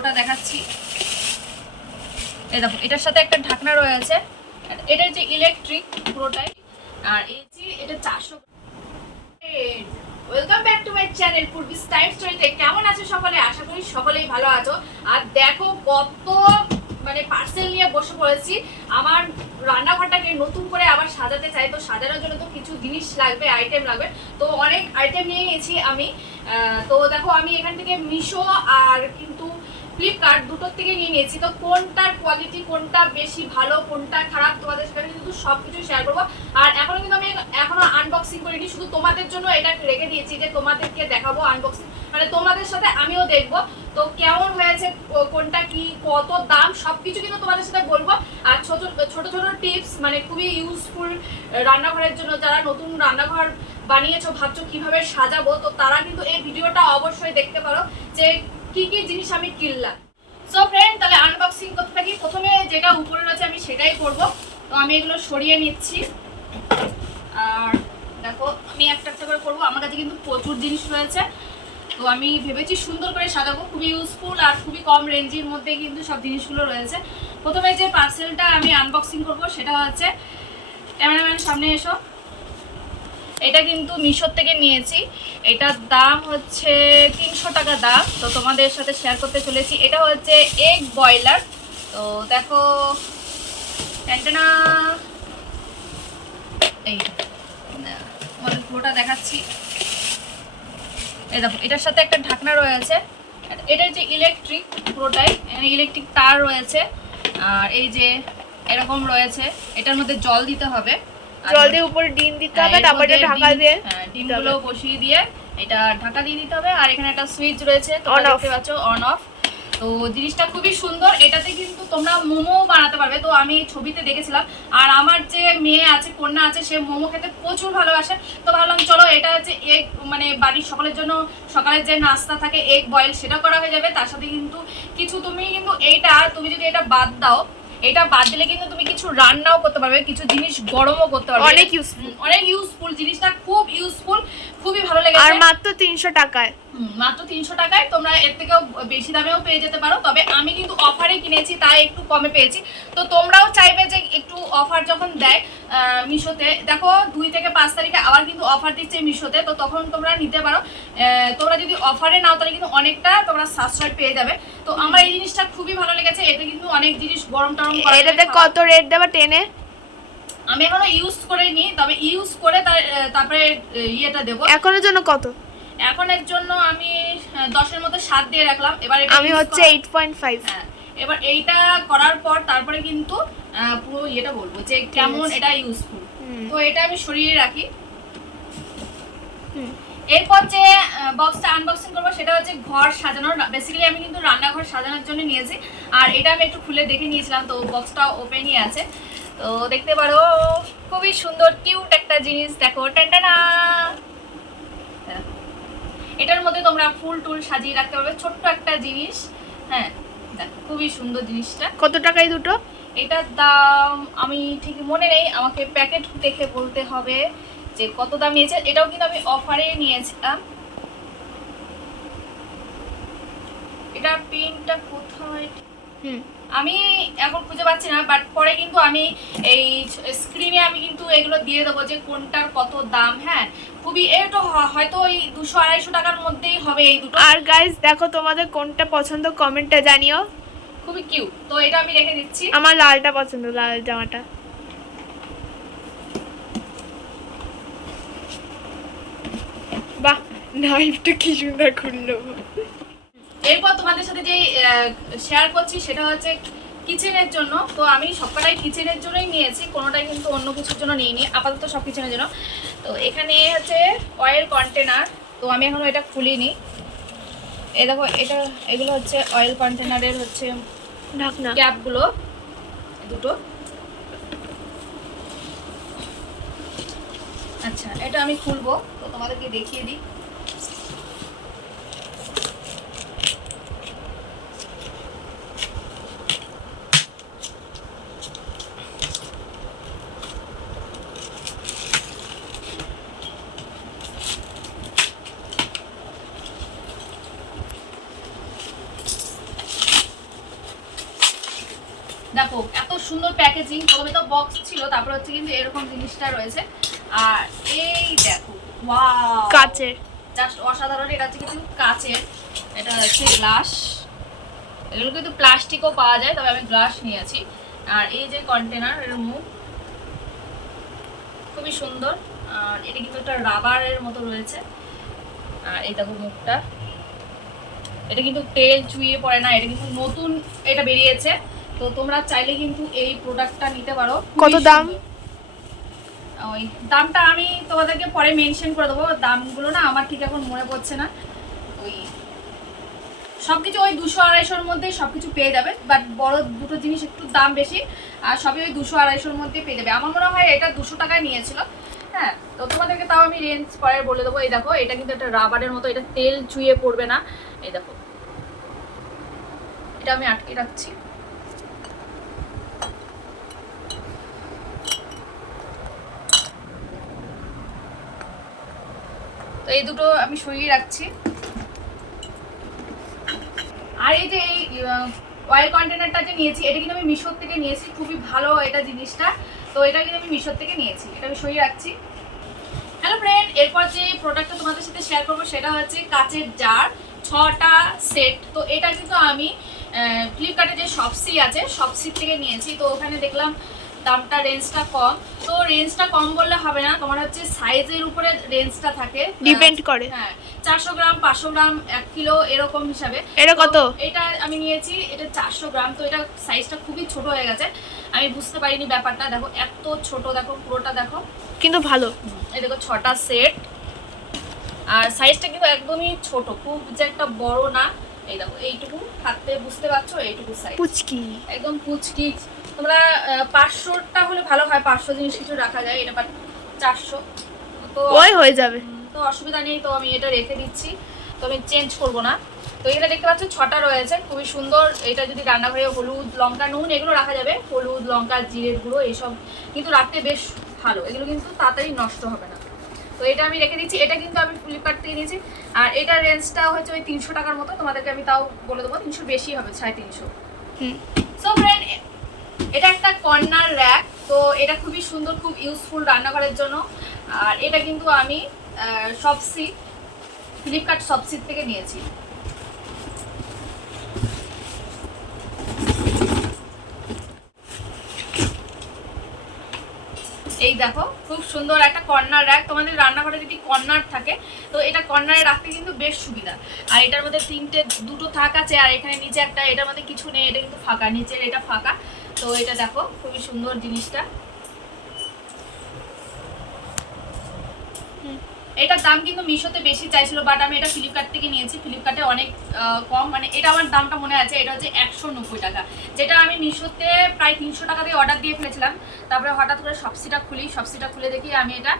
পুরোটা দেখাচ্ছি। এই দেখো, এটার সাথে একটা ঢাকনা রয়েছে। এটা যে ইলেকট্রিক পুরোটাই। আর এই যে এটা চারশো welcome back to my channel Purbi style স্টোরিতে কেমন আছো সকলে? আশা করি সকলেই ভালো আছো। আর দেখো কত মানে পার্সেল নিয়ে বসে পড়েছি। আমার রান্নাঘরটাকে নতুন করে আবার সাজাতে চাই। তো সাজানোর জন্য তো কিছু জিনিস লাগবে আইটেম লাগবে। তো অনেক আইটেম নিয়ে গেছি আমি। তো দেখো আমি এখান থেকে মিশো আর কিন্তু ফ্লিপকার্ট দুটোর থেকে নিয়ে নিয়েছি। তো কোনটার কোয়ালিটি কোনটা বেশি ভালো, কোনটা খারাপ, তোমাদের সাথে কিন্তু সব কিছু শেয়ার করব। আর এখনও কিন্তু আমি এখনও আনবক্সিং করিনি, শুধু তোমাদের জন্য এটা রেখে দিয়েছি যে তোমাদেরকে দেখাবো আনবক্সিং মানে তোমাদের সাথে আমিও দেখব। তো কেমন হয়েছে কোনটা কি, কত দাম, সবকিছু কিন্তু তোমাদের সাথে বলব। আর ছোট ছোট ছোট টিপস মানে খুবই ইউজফুল রান্নাঘরের জন্য যারা নতুন রান্নাঘর বানিয়েছো, ভাবছ কীভাবে সাজাবো, তো তারা কিন্তু এই ভিডিওটা অবশ্যই দেখতে পারো যে কি কি জিনিস আমি কিনলাম? সো ফ্রেন্ড তাহলে আনবক্সিং করতে থাকি। প্রথমে যেটা উপরে রয়েছে, আমি সেটাই করব। তো আমি এগুলো সরিয়ে নিচ্ছি। আর দেখো, আমি একটা একটা করে করব। আমার কাছে কিন্তু প্রচুর জিনিস রয়েছে। তো আমি ভেবেছি সুন্দর করে সাজাবো। খুবই ইউজফুল আর খুবই কম রেঞ্জের মধ্যে কিন্তু সব জিনিসগুলো রয়েছে। প্রথমে যে পার্সেলটা আমি আনবক্সিং করব, সেটা হচ্ছে ক্যামেরাম্যান সামনে এসো। এটা কিন্তু মিশোর থেকে নিয়েছি। এটার দাম হচ্ছে তিনশো টাকা দাম। তো তোমাদের সাথে শেয়ার করতে চলেছি। এটা হচ্ছে এগ বয়লার তো দেখো ট্যান্টানা এই তোমাদের পুরোটা দেখাচ্ছি। এই দেখো, এটার সাথে একটা ঢাকনা রয়েছে। এটা যে ইলেকট্রিক পুরোটাই ইলেকট্রিক তার রয়েছে। আর এই যে, এরকম রয়েছে। এটার মধ্যে জল দিতে হবে। জল দিয়ে উপরে ডিম দিতে হবে হ্যাঁ, তারপরে মধ্যে ঢাকা দিয়ে হ্যাঁ, ডিমগুলো হবে। বসিয়ে দিয়ে এটা ঢাকা দিয়ে দিতে হবে। আর এখানে একটা সুইচ রয়েছে তোমরা দেখতে পাচ্ছ অন অফ তো জিনিসটা খুবই সুন্দর। এটাতে কিন্তু তোমরা মোমো বানাতে পারবে। তো আমি ছবিতে দেখেছিলাম। আর আমার যে মেয়ে আছে কন্যা আছে সে মোমো খেতে প্রচুর ভালোবাসে। তো ভাবলাম চলো এটা হচ্ছে এগ মানে বাড়ির সকলের জন্য সকালের যে নাস্তা থাকে এগ বয়েল সেটা করা হয়ে যাবে। তার সাথে কিন্তু কিছু তুমি কিন্তু এইটা তুমি যদি এটা বাদ দাও এটা বাদ দিলে কিন্তু তুমি কিছু রান্নাও করতে পারবে কিছু জিনিস গরমও করতে পারবে। অনেক ইউজফুল অনেক ইউজফুল জিনিসটা খুব ইউজফুল খুবই ভালো লেগেছে। আর মাত্র তিনশো টাকায়। মাত্র তিনশো টাকায় তোমরা এর থেকেও বেশি দামেও পেয়ে যেতে পারো। তবে আমি কিন্তু অফারে কিনেছি তাই একটু কমে পেয়েছি। তো তোমরাও চাইবে যে একটু অফার যখন দেয় মিশোতে। দেখো দুই থেকে পাঁচ তারিখে আবার কিন্তু অফার দিচ্ছে মিশোতে তো তখন তোমরা নিতে পারো। তোমরা যদি অফারে নাও তাহলে কিন্তু অনেকটা তোমরা সাশ্রয় পেয়ে যাবে। তো আমার এই জিনিসটা খুবই ভালো লেগেছে এতে কিন্তু অনেক জিনিস গরম টরম এটাতে কত রেট দেবা টেনে আমি এখনও ইউজ করে নি তবে ইউজ করে তার- তারপরে ইয়েটা দেবো। এখনের জন্য কত? এখন এর জন্য আমি দশের মতো সাত দিয়ে রাখলাম। এবার আমি হচ্ছে এইট পয়েন্ট ফাইভ হ্যাঁ, এবার এইটা করার পর তারপরে কিন্তু পুরো ইয়েটা বলব যে কেমন এটা ইউজফুল। তো এটা আমি সরিয়ে রাখি। এরপর যে বক্সটা আনবক্সিং করব সেটা হচ্ছে ঘর সাজানোর। বেসিক্যালি আমি কিন্তু রান্নাঘর সাজানোর জন্য নিয়েছি। আর এটা আমি একটু খুলে দেখে নিয়েছিলাম তো বক্সটা ওপেনই আছে। তো দেখতে পারো খুবই সুন্দর কিউট একটা জিনিস। দেখো টেন্টানা! এটার মধ্যে তোমরা ফুল টুল সাজিয়ে রাখতে পারবে। ছোট্ট একটা জিনিস। হ্যাঁ দেখো খুবই সুন্দর জিনিসটা। কত টাকায় দুটো? এটার দাম আমি ঠিক মনে নেই। আমাকে প্যাকেট দেখে বলতে হবে যে কত দাম নিয়েছে। এটাও কিন্তু আমি অফারে নিয়েছিলাম। এটা পিনটা কোথায়? হুম। আমি এখন খুঁজে পাচ্ছি না বাট পরে কিন্তু আমি এই স্ক্রিনে আমি কিন্তু এগুলো দিয়ে দেবো যে কোনটার কত দাম হ্যাঁ। খুবই এটা হয়তো ওই দুশো আড়াইশো টাকার মধ্যেই হবে এই দুটো। আর গাইস দেখো তোমাদের কোনটা পছন্দ কমেন্টে জানিও। খুবই কিউট তো এটা আমি রেখে দিচ্ছি। আমার লালটা পছন্দ লাল জামাটা। বাহ নাইফটা কি সুন্দর খুললো। এরপর তোমাদের সাথে যে শেয়ার করছি সেটা হচ্ছে কিচেনের জন্য। তো আমি সবকটাই কিচেনের জন্যই নিয়েছি কোনোটাই কিন্তু অন্য কিছুর জন্য নিইনি আপাতত সব কিচেনের জন্য। তো এখানে হচ্ছে অয়েল কন্টেনার তো আমি এখনও এটা খুলিনি। এই দেখো এটা এগুলো হচ্ছে অয়েল কন্টেনারের হচ্ছে ঢাকনা। ক্যাপগুলো দুটো। আচ্ছা এটা আমি খুলবো তো তোমাদেরকে দেখিয়ে দিই। দেখো এত সুন্দর প্যাকেজিং প্রথমে তো বক্স ছিল তারপর হচ্ছে কিন্তু এরকম জিনিসটা রয়েছে। আর এই দেখো ওয়াও কাচের। জাস্ট অসাধারণ এটা হচ্ছে কিন্তু কাচের এটা হচ্ছে গ্লাস এগুলো কিন্তু প্লাস্টিকও পাওয়া যায় তবে আমি গ্লাস নিয়েছি। আর এই যে কন্টেনার এর মুখ খুবই সুন্দর। আর এটা কিন্তু একটা রাবারের মতো রয়েছে। আর এই দেখো মুখটা। এটা কিন্তু তেল চুইয়ে পড়ে না এটা কিন্তু নতুন এটা বেরিয়েছে। তো তোমরা চাইলে কিন্তু এই প্রোডাক্টটা নিতে পারো। কত দাম? ওই দামটা আমি তোমাদেরকে পরে মেনশন করে দেবো। দামগুলো না আমার ঠিক এখন মনে পড়ছে না। ওই সবকিছু ওই দুশো আড়াইশোর মধ্যে সবকিছু পেয়ে যাবে। বাট বড় দুটো জিনিস একটু দাম বেশি আর সবই ওই দুশো আড়াইশোর মধ্যে পেয়ে যাবে। আমার মনে হয় এটা দুশো টাকায় নিয়েছিল। হ্যাঁ তো তোমাদেরকে তাও আমি রেঞ্জ পরে বলে দেবো। এই দেখো এটা কিন্তু একটা রাবারের মতো এটা তেল চুইয়ে পড়বে না। এই দেখো এটা আমি আটকে রাখছি। এই দুটো আমি সরিয়ে রাখছি। আর এই যে এই অয়েল কন্টেনারটা যে নিয়েছি, এটা কিন্তু আমি মিশোর থেকে নিয়েছি, খুবই ভালো এটা জিনিসটা। তো এটা কিন্তু আমি মিশোর থেকে নিয়েছি, এটা আমি সরিয়ে রাখছি। হ্যালো ফ্রেন্ড এরপর যে প্রোডাক্টটা তোমাদের সাথে শেয়ার করব, সেটা হচ্ছে কাচের জার ছটা সেট তো এটা কিন্তু আমি ফ্লিপকার্টে যে শপসি আছে শপসি থেকে নিয়েছি। তো ওখানে দেখলাম দামটা রেঞ্জটা কম। তো রেঞ্জটা কম বললে হবে না তোমার হচ্ছে সাইজের উপরে রেঞ্জটা থাকে। ডিপেন্ড করে। হ্যাঁ চারশো গ্রাম পাঁচশো গ্রাম এক কিলো এরকম হিসাবে। এটা কত? এটা আমি নিয়েছি এটা চারশো গ্রাম তো এটা সাইজটা খুবই ছোট হয়ে গেছে। আমি বুঝতে পারিনি ব্যাপারটা। দেখো এত ছোট দেখো পুরোটা দেখো। কিন্তু ভালো। এই দেখো ছটা সেট আর সাইজটা কিন্তু একদমই ছোট খুব যে একটা বড় না। এই দেখো এইটুকু হাতে বুঝতে পারছ এইটুকু সাইজ পুচকি। একদম পুচকি। তোমরা পাঁচশোটা হলে ভালো হয় পাঁচশো জিনিস কিছু রাখা যায় এটা চারশো। তো ওই হয়ে যাবে। তো অসুবিধা নেই তো আমি এটা রেখে দিচ্ছি। তো আমি চেঞ্জ করব না। তো এখানে দেখতে পাচ্ছ ছটা রয়েছে খুবই সুন্দর। এটা যদি রান্নাঘরে হলুদ লঙ্কা নুন এগুলো রাখা যাবে। হলুদ লঙ্কা জিরের গুঁড়ো এইসব। কিন্তু রাখতে বেশ ভালো এগুলো কিন্তু তাড়াতাড়ি নষ্ট হবে না। তো এটা আমি রেখে দিচ্ছি। এটা কিন্তু আমি ফ্লিপকার্ট থেকে নিয়েছি। আর এটার রেঞ্জটা হচ্ছে ওই তিনশো টাকার মতো। তোমাদেরকে আমি তাও বলে দেবো। তিনশো বেশি হবে সাড়ে তিনশো। হুম। সো ফ্রেন্ড এটা একটা কর্নার র্যাক তো এটা খুবই সুন্দর খুব ইউজফুল রান্নাঘরের জন্য। আর এটা কিন্তু আমি সবসি ফ্লিপকার্ট সবসির থেকে নিয়েছি এই দেখো, খুব সুন্দর একটা কর্নার র্যাক তোমাদের রান্নাঘরে যদি কর্নার থাকে, তো এটা কর্নারে রাখতে কিন্তু বেশ সুবিধা। আর এটার মধ্যে তিনটে, দুটো থাক আছে, আর এখানে নিচে একটা, এটার মধ্যে কিছু নেই, এটা কিন্তু ফাঁকা, নিচের এটা ফাঁকা। তো এটা দেখো, খুবই সুন্দর জিনিসটা। এটার দাম কিন্তু মিশোতে বেশি চাইছিল বাট আমি এটা ফ্লিপকার্ট থেকে নিয়েছি। ফ্লিপকার্টে অনেক কম মানে এটা আমার দামটা মনে আছে, এটা হচ্ছে একশো নব্বই টাকা। যেটা আমি মিশোতে প্রায় তিনশো টাকা দিয়ে অর্ডার দিয়ে ফেলেছিলাম। তারপরে হঠাৎ করে সবসিটা খুলি সবসিটা খুলে দেখি আমি এটা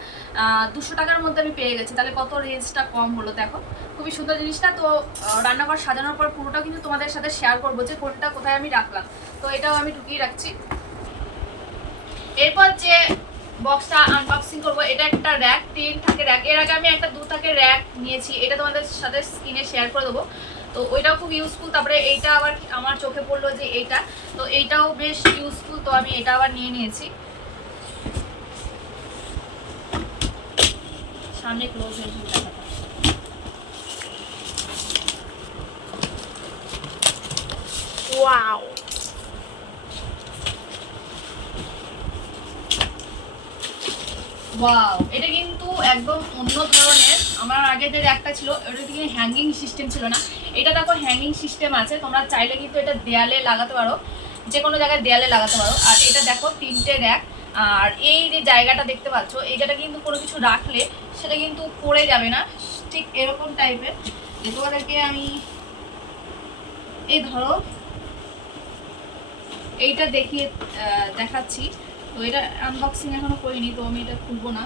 দুশো টাকার মধ্যে আমি পেয়ে গেছি। তাহলে কত রেঞ্জটা কম হলো দেখো। খুবই সুন্দর জিনিসটা। তো রান্নাঘর সাজানোর পর পুরোটা কিন্তু তোমাদের সাথে শেয়ার করব যে কোনটা কোথায় আমি রাখলাম। তো এটাও আমি ঢুকিয়ে রাখছি। এরপর যে বক্সটা আনবক্সিং করব। এটা একটা র্যাক তিন থাকে র্যাক এর আগে আমি একটা দু থাকে র্যাক নিয়েছি। এটা তোমাদের সাথে স্ক্রিনে শেয়ার করে দেবো। তো ওইটাও খুব ইউজফুল তারপরে এইটা আবার আমার চোখে পড়ল যে এইটা। তো এইটাও বেশ ইউজফুল তো আমি এটা আবার নিয়ে নিয়েছি। সামনে ক্লোজ হয়ে যাবে ওয়াও ওয়াও এটা কিন্তু একদম অন্য ধরনের। আমার আগে যে একটা ছিল ওটা কিন্তু হ্যাঙ্গিং সিস্টেম ছিল না। এটা দেখো হ্যাঙ্গিং সিস্টেম আছে, তোমরা চাইলে কিন্তু এটা দেয়ালে লাগাতে পারো। যে কোনো জায়গায় দেয়ালে লাগাতে পারো। আর এটা দেখো তিনটে র্যাক আর এই যে জায়গাটা দেখতে পাচ্ছ এই জায়গাটা কিন্তু কোনো কিছু রাখলে সেটা কিন্তু পড়ে যাবে না। ঠিক এরকম টাইপের তোমাদেরকে আমি এই ধরো, এইটা দেখিয়ে দেখাচ্ছি। তো এটা আনবক্সিং এখনও করিনি, তো আমি এটা খুলবো না।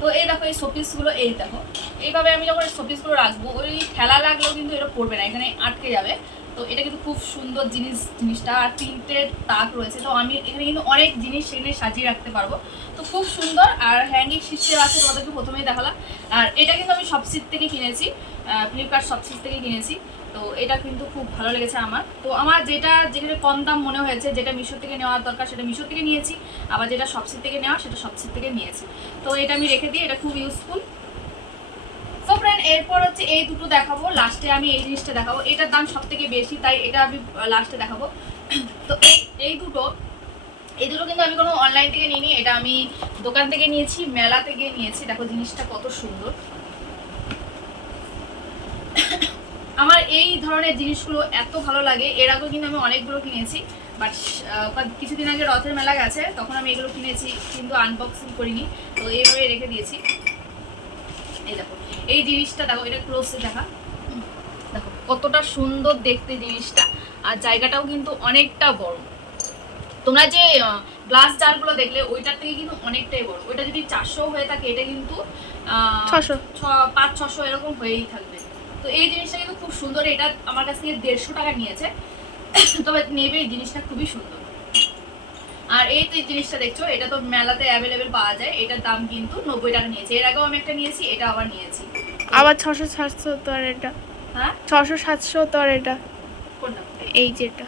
তো এই দেখো, এই শোপিসগুলো এই দেখো। এইভাবে আমি যখন শোপিসগুলো রাখব, ওই খেলা লাগলেও কিন্তু এটা পড়বে না, এখানে আটকে যাবে। তো এটা কিন্তু খুব সুন্দর জিনিস, জিনিসটা। আর তিনটে তাক রয়েছে, তো আমি এখানে কিন্তু অনেক জিনিস সেখানে সাজিয়ে রাখতে পারব। তো খুব সুন্দর, আর হ্যাঙ্গিং সিস্টেম আছে তোমাদেরকে প্রথমেই দেখালাম। আর এটা কিন্তু আমি সবসিট থেকে কিনেছি। ফ্লিপকার্ট সবসিট থেকে কিনেছি। তো এটা কিন্তু খুব ভালো লেগেছে আমার। তো আমার যেটা, যেখানে কম দাম মনে হয়েছে, যেটা মিশো থেকে নেওয়ার দরকার, সেটা মিশো থেকে নিয়েছি। আবার যেটা সবসির থেকে নেওয়া সেটা সবসির থেকে নিয়েছি। তো এটা আমি রেখে দিই, এটা খুব ইউজফুল তো ফ্রেন্ড এরপর হচ্ছে এই দুটো দেখাবো। লাস্টে আমি এই জিনিসটা দেখাবো। এটার দাম সব থেকে বেশি, তাই এটা আমি লাস্টে দেখাবো। তো এই- এই দুটো এই দুটো কিন্তু আমি কোনো অনলাইন থেকে নিইনি। এটা আমি দোকান থেকে নিয়েছি, মেলা থেকে নিয়েছি। দেখো জিনিসটা কত সুন্দর। আমার এই ধরনের জিনিসগুলো এত ভালো লাগে। এর আগেও কিন্তু আমি অনেকগুলো কিনেছি বাট কিছুদিন আগে রথের মেলা গেছে তখন আমি এগুলো কিনেছি কিন্তু আনবক্সিং করিনি তো এইভাবে রেখে দিয়েছি। এই দেখো এই জিনিসটা দেখো এটা ক্লোজে দেখা। দেখো কতটা সুন্দর দেখতে জিনিসটা আর জায়গাটাও কিন্তু অনেকটা বড়। তোমরা যে গ্লাস জারগুলো দেখলে ওইটার থেকে কিন্তু অনেকটাই বড়। ওইটা যদি চারশো হয়ে থাকে এটা কিন্তু ছশো। ছ- পাঁচ ছশো এরকম হয়েই থাকবে। তো এই জিনিসটা কিন্তু খুব সুন্দর এটা আমার কাছ থেকে দেড়শো টাকা নিয়েছে। তবে নেবে এই জিনিসটা খুবই সুন্দর। আর এই তো এই জিনিসটা দেখছ এটা তো মেলাতে অ্যাভেলেবেল পাওয়া যায় এটার দাম কিন্তু নব্বই টাকা নিয়েছে। এর আগেও আমি একটা নিয়েছি এটা আবার নিয়েছি। আবার ছশো সাতশো তো আর এটা। হ্যাঁ? ছশো সাতশো তো আর এটা। কোনটা? এই যেটা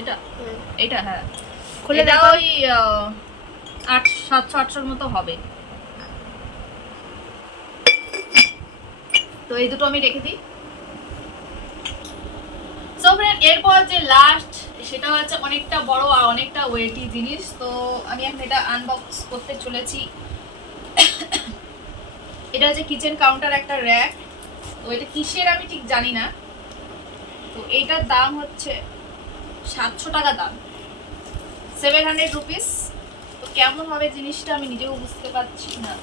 এটা। এটা? হ্যাঁ। খুলে দেখো ওই আট সাতশো আটশোর মতো হবে। তো এই দুটো আমি রেখে দিই। সো ফ্রেন্ড এরপর যে লাস্ট সেটা হচ্ছে অনেকটা বড় আর অনেকটা ওয়েটি জিনিস। তো আমি এখন এটা আনবক্স করতে চলেছি। এটা হচ্ছে কিচেন কাউন্টার একটা র্যাক তো এটা কিসের আমি ঠিক জানি না। তো এইটার দাম হচ্ছে সাতশো টাকা দাম। সেভেন হান্ড্রেড রুপিস তো কেমন হবে জিনিসটা আমি নিজেও বুঝতে পারছি না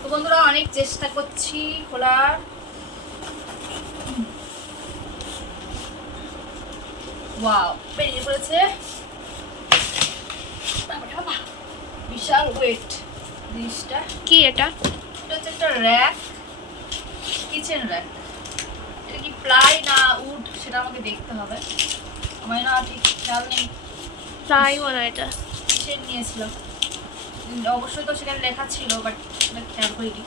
তো বন্ধুরা অনেক চেষ্টা করছি খোলার। ওয়াও বেরিয়ে পড়েছে। বিশাল ওয়েট জিনিসটা। কি এটা? এটা হচ্ছে একটা র্যাক কিচেন র্যাক এটা কি প্লাই না উড সেটা আমাকে দেখতে হবে। আমার না ঠিক খেয়াল নেই। তাই মনে হয় এটা। কিসের নিয়েছিল। উম, অবশ্যই তো সেখানে লেখা ছিল বাট সেটা খেয়াল করিনি।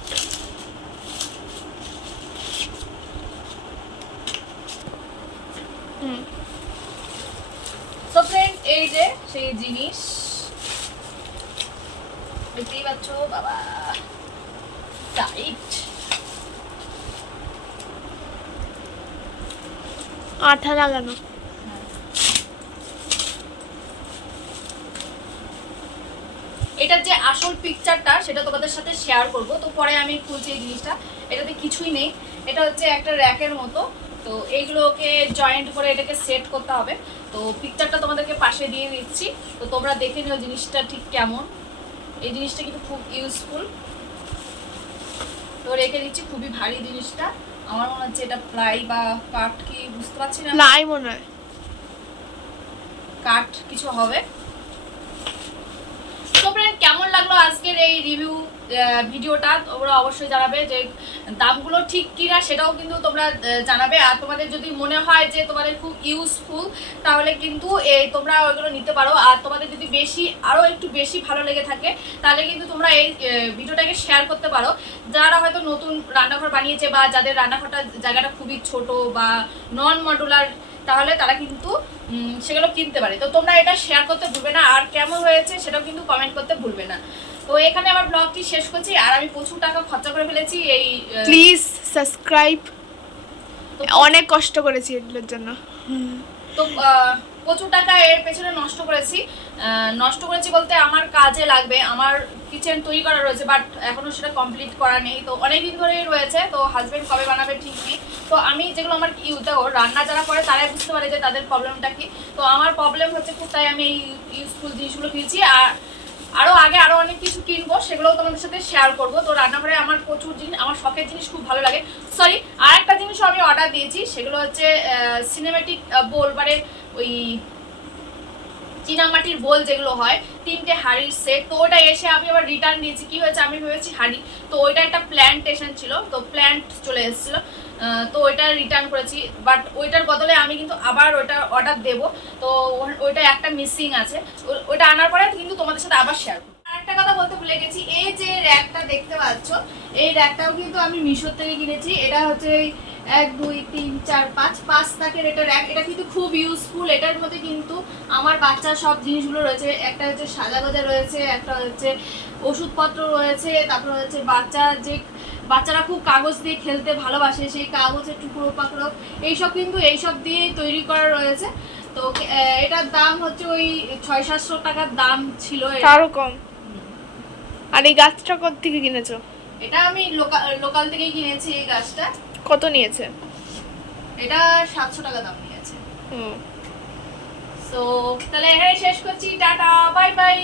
তো ফ্রেন্ড এই যে সেই জিনিস। দেখতেই পাচ্ছ, বাবা। টাইট আঠা লাগানো এটার যে আসল পিকচারটা সেটা তোমাদের সাথে শেয়ার করব। তো পরে আমি খুলছি এই জিনিসটা। এটাতে কিছুই নেই। এটা হচ্ছে একটা র্যাকের মতো। তো এইগুলোকে জয়েন্ট করে এটাকে সেট করতে হবে। তো পিকচারটা তোমাদেরকে পাশে দিয়ে দিচ্ছি। তো তোমরা দেখে নিও জিনিসটা ঠিক কেমন। এই জিনিসটা কিন্তু খুব ইউজফুল তো রেখে দিচ্ছি খুবই ভারী জিনিসটা। আমার মনে হচ্ছে এটা প্লাই বা কাঠ কি বুঝতে পারছি না। লাই মনে হয়। কাট কিছু হবে। কেমন লাগল আজকের এই রিভিউ ভিডিওটা? তোমরা অবশ্যই জানাবে যে দামগুলো ঠিক কিনা সেটাও কিন্তু তোমরা জানাবে। আর তোমাদের যদি মনে হয় যে তোমাদের খুব ইউজফুল তাহলে কিন্তু এই তোমরা ওইগুলো নিতে পারো। আর তোমাদের যদি বেশি, আরও একটু বেশি ভালো লেগে থাকে, তাহলে কিন্তু তোমরা এই ভিডিওটাকে শেয়ার করতে পারো। যারা হয়তো নতুন রান্নাঘর বানিয়েছে বা যাদের রান্নাঘরটা জায়গাটা খুবই ছোট বা নন মডুলার তাহলে তারা কিন্তু সেগুলো কিনতে পারে। তো তোমরা এটা শেয়ার করতে ভুলবে না আর কেমন হয়েছে সেটাও কিন্তু কমেন্ট করতে ভুলবে না। তো এখানে আমার ব্লগটি শেষ করছি আর আমি প্রচুর টাকা খরচা করে ফেলেছি এই প্লিজ সাবস্ক্রাইব অনেক কষ্ট করেছি এগুলোর জন্য। তো প্রচুর টাকা এর পেছনে নষ্ট করেছি। নষ্ট করেছি বলতে আমার কাজে লাগবে, আমার কিচেন তৈরি করা রয়েছে বাট এখনও সেটা কমপ্লিট করা নেই। তো অনেক দিন ধরেই রয়েছে, তো হাজব্যান্ড কবে বানাবে ঠিক নেই। তো আমি যেগুলো আমার ইউ দেখো, রান্না যারা করে তারাই বুঝতে পারে যে তাদের প্রবলেমটা কি। তো আমার প্রবলেম হচ্ছে খুব, তাই আমি এই ইউজফুল জিনিসগুলো কিনছি। আর আরও আগে আরও অনেক কিছু কিনবো, সেগুলোও তোমাদের সাথে শেয়ার করব। তো রান্নাঘরে আমার প্রচুর জিনিস আমার শখের জিনিস খুব ভালো লাগে। সরি আর একটা জিনিসও আমি অর্ডার দিয়েছি, সেগুলো হচ্ছে সিনেমেটিক মানে ওই চীনামাটির বোল যেগুলো হয়, তিনটে হাড়ির সেট তো ওটা এসে আমি আবার রিটার্ন দিয়েছি। কি হয়েছে? আমি ভেবেছি হাড়ি। তো ওইটা একটা প্ল্যান্টেশন ছিল। তো প্ল্যান্ট চলে এসেছিল। তো ওইটা রিটার্ন করেছি। বাট ওইটার বদলে আমি কিন্তু আবার ওইটা অর্ডার দেব। তো ওইটা একটা মিসিং আছে। ওইটা আনার পরে কিন্তু তোমাদের সাথে আবার শেয়ার আরেকটা কথা বলতে ভুলে গেছি। এই যে র্যাকটা দেখতে পাচ্ছ, এই র্যাকটাও কিন্তু আমি মিশোর থেকে কিনেছি। এটা হচ্ছে এক দুই তিন চার পাঁচ পাঁচ তাকের এটা র্যাক এটা কিন্তু খুব ইউজফুল এটার মধ্যে কিন্তু আমার বাচ্চার সব জিনিসগুলো রয়েছে। একটা হচ্ছে সাজা গজা রয়েছে একটা হচ্ছে ওষুধপত্র রয়েছে তারপর হচ্ছে বাচ্চা যে বাচ্চারা খুব কাগজ দিয়ে খেলতে ভালোবাসে সেই কাগজের টুকরো পাকড়ো এইসব কিন্তু এইসব দিয়েই তৈরি করা রয়েছে। তো এটার দাম হচ্ছে ওই ছয় সাতশো টাকার দাম ছিল। তারও কম। আর এই গাছটা কত থেকে কিনেছো? এটা আমি লোকাল লোকাল থেকেই কিনেছি এই গাছটা। কত নিয়েছে? এটা সাতশো টাকা দাম নিয়েছে। হুম। সো তাহলে এখানে শেষ করছি টাটা বাই বাই